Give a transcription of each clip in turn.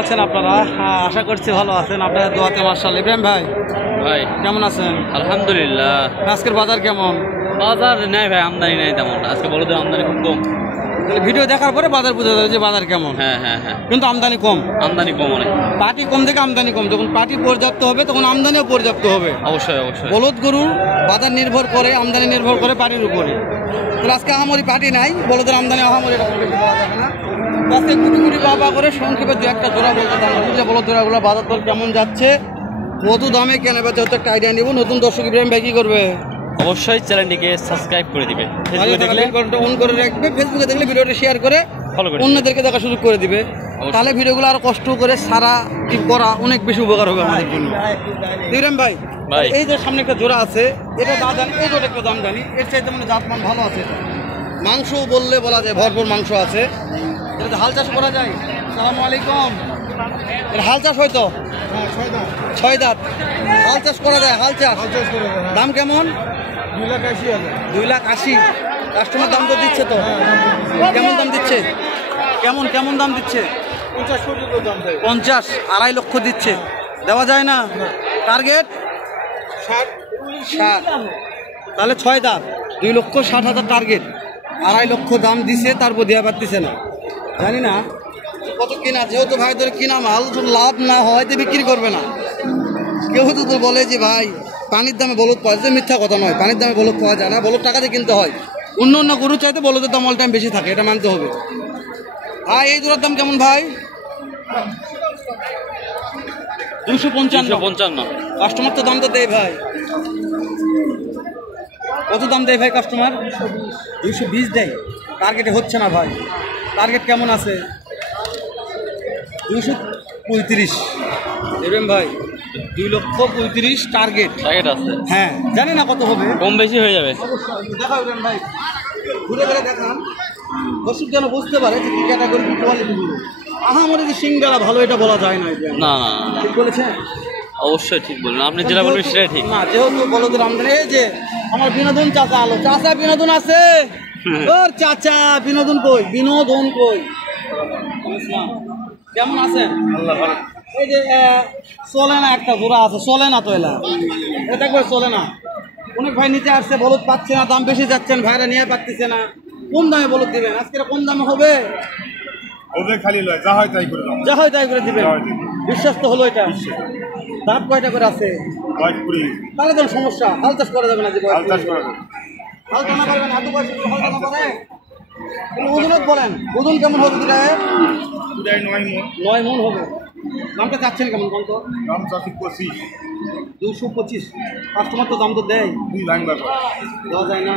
আছেন আপনারা? আশা করছি ভালো আছেন। আপনাদের দোয়াতে মাশাআল্লাহ। ইব্রাহিম ভাই কেমন আছেন? আলহামদুলিল্লাহ। আজকের বাজার কেমন? বাজার নাই ভাই, আমদানি নাই তেমন। আজকে বলো তো আমদানি খুব কম। ভিডিও দেখার পরে বাজার বোঝা যাবে যে বাজার কেমন। হ্যাঁ হ্যাঁ হ্যাঁ, কিন্তু আমদানি কম। আমদানি কম অনেক। পাটি কম থেকে আমদানি কম। যখন পাটি পর্যাপ্ত হবে তখন আমদানিও পর্যাপ্ত হবে। অবশ্যই অবশ্যই। বলদ গরুর বাজার নির্ভর করে, আমদানি নির্ভর করে পাটির উপরে। তো আজকে আহামরি পাটি নাই, বলদের আমদানি আহামরি এরকম বেশি পাওয়া যাবে না। আজকে গুটি গুটি বাবা করে সংক্ষেপে দু একটা জোড়া বলতে পারবো যে বলদ জোড়াগুলো বাজার দর কেমন যাচ্ছে, কত দামে কেনা বেচা হচ্ছে একটা আইডিয়া নিব। নতুন দর্শক ইব্রাহিম ভাই কি করবে? অবশ্যই চ্যানেলটিকে সাবস্ক্রাইব করে দিবে। ফেসবুকে দেখলে অন করে রাখবে, ফেসবুকে দেখলে ভিডিওটা শেয়ার করে ফলো করে অন্যদেরকে দেখার সুযোগ করে দিবে। তাহলে ভিডিওগুলো আরো কষ্ট করে সারা করা অনেক বেশি উপকার হবে আমাদের জন্য। ইব্রাহিম ভাই এই যে সামনে একটা জোড়া আছে, এটা দাম জানি, এই জোড়া একটা দাম জানি, এর চাইতে মানে জাতমান ভালো আছে। মাংস বললে বলা যায় ভরপুর মাংস আছে। এটা হাল চাষ করা যায়। আসসালামু আলাইকুম। এর হাল চাষ হয়তো 6 দাঁত হাল চাষ করা যায়। হাল চাষ দাম কেমন? 2,80,000। কাস্টমার দাম তো দিচ্ছে তো? কেমন দাম দিচ্ছে? কেমন দাম দিচ্ছে? 50, 2.5 লক্ষ দিচ্ছে। দেওয়া যায় না? টার্গেট 60। তাহলে 6 দাঁত 2,60,000 টার্গেট, 2.5 লক্ষ দাম দিছে, তারপর দেওয়া পারতেছে না। জানি না কত কিনা, যেহেতু ভাই তোর কিনা মাল লাভ না হয় তো বিক্রি করবে না। কেউ তো বলে যে ভাই পানির দামে বলদ পাওয়া যায়, মিথ্যা কথা নয়। পানির দামে বলদ পাওয়া যায় না, বলদ টাকা দিয়ে কিনতে হয়। অন্য গরু চাইতে বলদের দাম অল টাইম বেশি থাকে, এটা মানতে হবে। ভাই এই জোড়ার দাম কেমন ভাই? 255। কাস্টমার তো দাম তো দেয় ভাই। কত দাম দেয় ভাই কাস্টমার? 220 দেয়। টার্গেটে হচ্ছে না ভাই। টার্গেট কেমন আছে? 235 দেবেন ভাই। 2,35,000 টার্গেট আছে। হ্যাঁ, জানি না কত হবে, কম বেশি হয়ে যাবে। দেখা দেবেন ভাই, ঘুরে ঘুরে দেখান, দর্শক যেন বুঝতে পারে যে কি ক্যাটাগরি কি কোয়ালিটি গুলো। আহামরি যে সিংগালা ভালো এটা বলা যায় না। না না, ঠিক বলেছেন? অবশ্যই ঠিক বললেন আপনি, যেটা বলবেন সেটাই ঠিক। না, যেহেতু বলদের আমদানি, এই যে আমার বিনোদন চাচা আলো, চাচা বিনোদন আছে? ওর চাচা বিনোদন কই? বিনোদন কই? কেমন আছেন? এই যে চলে না, একটা জোড়া আছে, চলে না তো এলা, এটা একবার চলে না। অনেক ভাই নিতে আসছে, বলদ পাচ্ছে না, দাম বেশি যাচ্ছেন, ভাইরা নিয়ে পাচ্ছে না। কোন দামে বলদ দিবেন? আজকে কোন দামে হবে? যা হয় তাই করে দিবেন। বিশ্বাস তো হলো এটা। দাঁত কয়টা করে আছে? তাহলে তো সমস্যা, হাল চাষ করা যাবে না। যে হাল টানা পারবেন, এত বয়স হাল টানা পারে? ওজনত বলেন, ওজন কেমন হবে? 9 মণ হবে। দামটা চাচ্ছেন কেমন? কত দাম চাচ্ছি? 225। কাস্টমার তো দাম তো দেয়, দেওয়া যায় না।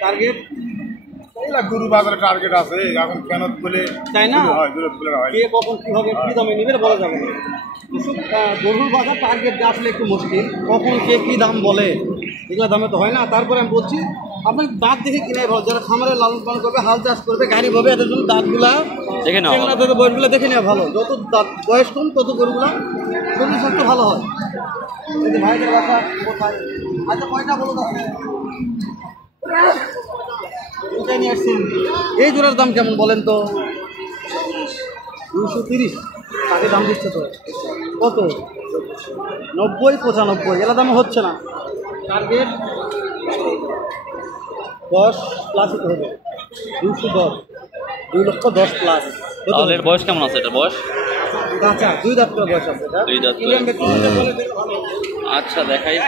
টার্গেট গরু বাজারে টার্গেট আছে, এখন কেন বলে তাই না? কে কখন কীভাবে কী দামে নেবে বলা যাবে না। গরুর বাজার টার্গেট আসলে একটু মুশকিল, কখন কে কী দাম বলে এগুলো দামে তো হয় না। তারপরে আমি বলছি আপনি দাঁত দেখে কিনে ভালো, যারা খামারে লালন পালন করবে, হাল চাষ করবে, গাড়ি ভাবে, এদের জন্য দাঁতগুলা দেখে নেওয়া, বয়সগুলো দেখে নেওয়া ভালো। যত দাঁত বয়স কম তত গরুগুলা শরীর স্বাস্থ্য ভালো হয়। কিন্তু ভাইদের বাসা কোথায়? আচ্ছা, কয়টা বলদ আছে? নিয়ে আসছেন। এই জোড়ার দাম কেমন বলেন তো? 230। তাকে দাম দিচ্ছে তো কত? 90, 95 এলা দামে হচ্ছে না। টার্গেট 10 প্লাসই তো হবে। 210, 2,10,000 প্লাস। তাহলে এর বয়স কেমন আছে? এটা বয়স আচ্ছা, 2 দাঁত করে বয়স আছে। 2 দাঁত। আচ্ছা দেখাই।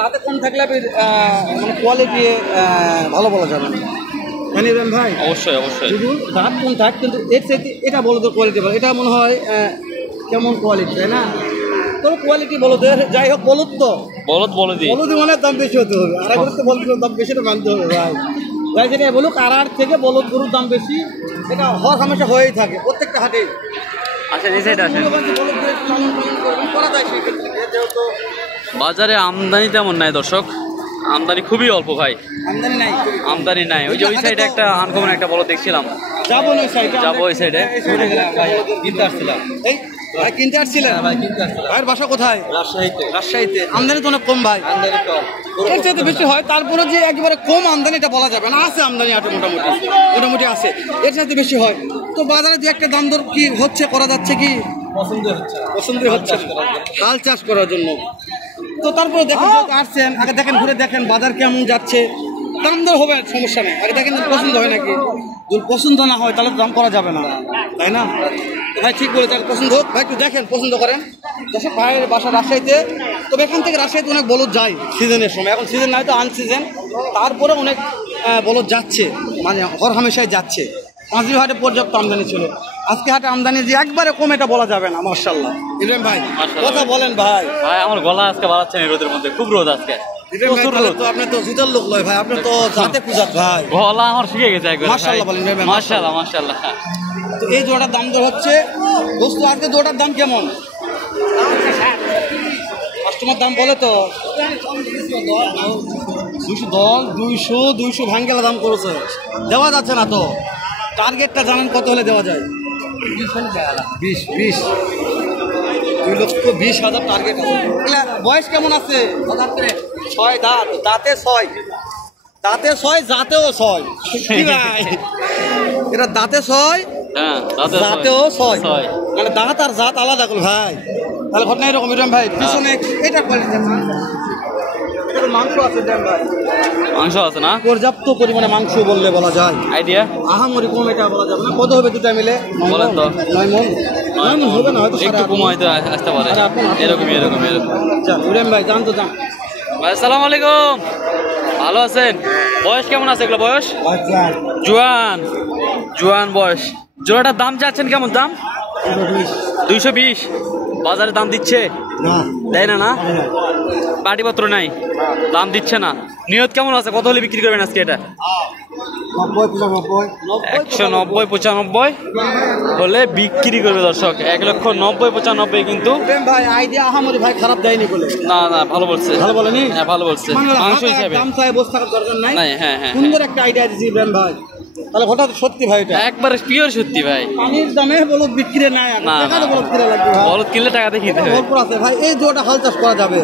দাঁতে কম থাকলে মানে কোয়ালিটি ভালো বলা যাবে না, জানিবেন ভাই? অবশ্যই অবশ্যই। শুধু দাঁত কম থাক, কিন্তু এর চাইতে এটা বলদের কোয়ালিটি ভালো। এটা মনে হয় কেমন কোয়ালিটি, তাই না? তবে কোয়ালিটি বলদের, যাই হোক, বলদ তো বলদি মানে দাম বেশি হতে হবে। আর একবার তো বলদের দাম বেশিটা মানতে হবে ভাই। যাই যেটা বলুক, আর থেকে বলদ গরুর দাম বেশি, এটা হওয়ার হামেশা হয়েই থাকে প্রত্যেকটা হাটে। আচ্ছা, বাজারে আমদানি তেমন নাই দর্শক, আমদানি খুবই অল্প ভাই। আমদানি নাই। ওই যে ওই সাইডে একটা আনকমন একটা বলদ দেখছিলাম, যাবো ওই সাইডে কিনতে আসছিলাম। ভাই কিনতে আসছিলেন? ভাইয়ের বাসা কোথায়? রাজশাহীতে। আমদানি তো অনেক কম ভাই, এর চাইতে বেশি হয়। তারপরে যে একেবারে কম আমদানি এটা বলা যাবে না, আছে আমদানি আছে, মোটামুটি আছে, এর চাইতে বেশি হয়। তো বাজারে যে একটা দাম দর কি হচ্ছে, করা যাচ্ছে কি? পছন্দ হচ্ছে হাল চাষ করার জন্য। তো তারপরে দেখেন আসছেন, আগে দেখেন, ঘুরে দেখেন বাজার কেমন যাচ্ছে, দাম দর হবে, সমস্যা নেই। আগে দেখেন পছন্দ হয় নাকি, যদি পছন্দ না হয় তাহলে দাম করা যাবে না, তাই না? ভাই ঠিক বলে, তাহলে পছন্দ হোক ভাই, একটু দেখেন, পছন্দ করেন। দর্শক ভাইয়ের বাসা রাজশাহীতে, তবে এখান থেকে রাজশাহীতে অনেক বলদ যায় সিজনের সময়, এখন সিজন নয় তো আনসিজন, তারপরে অনেক বলদ যাচ্ছে, মানে হর হামেশাই যাচ্ছে। পাঁচই হাটে পর্যাপ্ত আমদানি ছিল, আজকে হাটে আমদানি যে একবারে কম এটা বলা যাবে না। মাশাআল্লাহ ইব্রাহিম ভাই কথা বলেন ভাই। ভাই আমার গলা আজকে বাড়াচ্ছে রোদের মধ্যে, খুব রোদ আজকে। আপনি তো জুতার লোক লয় ভাই, আপনি তো জাতে পূজার ভাই, গলা আমার শিখে গেছে একবার। মাশাআল্লাহ বলেন ভাই, মাশাআল্লাহ মাশাআল্লাহ। তো এই জোড়াটার দাম দর হচ্ছে দোস্ত, আজকে জোড়াটার দাম কেমন? কাস্টমার দাম বলে তো 210, 200 ভাঙ্গেলা দাম করেছে, দেওয়া যাচ্ছে না তো। টার্গেটটা জানেন কত হলে দেওয়া যায়? 20 2,20,000 টার্গেট আছে। বয়স কেমন আছে? 6 দাঁত, দাঁতে 6, জাতেও 6। কি ভাই এটা দাঁতে 6, জাতেও 6, মানে দাঁত আর জাত আলাদা করে ভাই। তাহলে ঘটনা এরকম ইব্রাহিম ভাই, পিছনে এটা মাংস আছে ভাই, মাংস আছে না, পর্যাপ্ত পরিমাণে মাংস বললে বলা যায়। আইডিয়া আহামরি কম এটা বলা যাবে না। কত হবে দুটা মিলে? বলেন তো। 9 মণ হবে না, হয়তো একটু কম হয়তো আসতে পারে, এরকমই। ইব্রাহিম ভাই জান তো জান ভাই। আসসালামু আলাইকুম, ভালো আছেন? বয়স কেমন আছে এগুলো? বয়স জোয়ান বয়স। জোড়াটার দাম চাচ্ছেন কেমন? দাম 220। বাজারে দাম দিচ্ছে? দেয় না, না পাটিপত্র নাই, দাম দিচ্ছে না। নিয়ত কেমন আছে, কত হলে বিক্রি করবেন আজকে? এটা 190-95 হলে বিক্রি করবে দর্শক। 1,90,95 কিন্তু ভাই আইডিয়া আহামরি ভাই খারাপ দেয়নি বলে। না ভালো বলছে, ভালো বলেনি? হ্যাঁ ভালো বলছে, মাংস হিসাবে দাম চাই বসে থাকার দরকার নাই। হ্যাঁ সুন্দর একটা আইডিয়া দিয়েছি ইব্রাহিম ভাই, তাহলে হঠাৎ সত্যি ভাই, এটা একবারে পিওর সত্যি ভাই। পানির দামে বলদ বিক্রি নাই, বলদ কিনে লাগবে ভাই, বলদ কিনলে টাকা দিয়ে কিনতে হবে ভাই। এই জোটা হাল চাষ করা যাবে,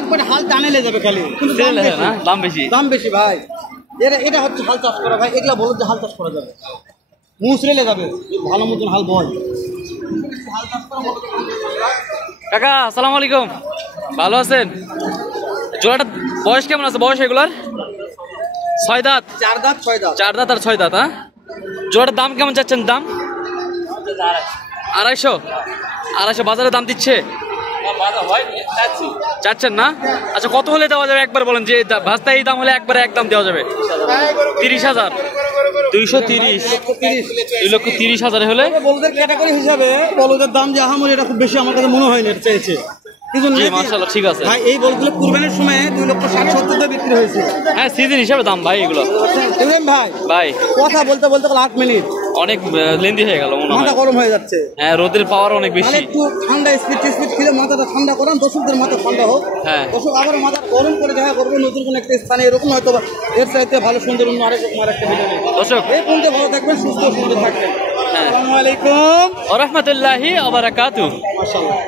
একবারে হাল টানেলে যাবে খালি, কিন্তু দাম বেশি ভাই। এটা হচ্ছে হাল চাষ করা ভাই, এগুলা বলদ হাল চাষ করা যাবে, মুসরেলে যাবে ভালো মতন হাল বয়। কাকা আসসালামু আলাইকুম, ভালো আছেন? জোড়াটা বয়স কেমন আছে? বয়স এগুলার 6 দাঁত, 4 দাঁত 6 দাঁত, 4 দাঁত আর 6 দাঁত। হ্যাঁ, জোড়াটার দাম কেমন চাচ্ছেন? দাম 250 বাজারে দাম দিচ্ছে? চাচ্ছেন না? আচ্ছা কত হলে দেওয়া যাবে একবার বলেন, যে ভাস্তা এই দাম হলে একবারে একদম দেওয়া যাবে? 30,000, 230, 2,30,000 হলে বলদের ক্যাটাগরি হিসাবে বলদের দাম যে আহামরি এটা খুব বেশি আমার কাছে মনে হয়নি, এটা চেয়েছে। মাশাআল্লাহ ঠিক আছে ভাই। এই বলগুলো কুরবানির সময় 2,60,70 বিক্রি হয়েছে। হ্যাঁ সিজন হিসাবে দাম ভাই এগুলো। ভাই কথা বলতে 8 মিনিট অনেক লেন্দি হয়ে গেল, মাথা গরম হয়ে যাচ্ছে। হ্যাঁ রোদের পাওয়ার অনেক বেশি। একটু ঠান্ডা স্পিড খেলে মাথাটা ঠান্ডা করান, দর্শকদের মাথা ঠান্ডা হোক। হ্যাঁ দর্শক আবার মাথা গরম করে দেখা করবো নতুন কোনো একটা স্থানে, এরকম হয়তো এর চাইতে ভালো সুন্দর অন্য আরেকরকম একটা ভিডিও। দর্শক এই পর্যন্ত ভালো থাকবেন, সুস্থ সুন্দর থাকবেন। হ্যাঁ, আসসালামু আলাইকুম ওয়া রাহমাতুল্লাহি ওয়া বারাকাতুহু। মাশাআল্লাহ।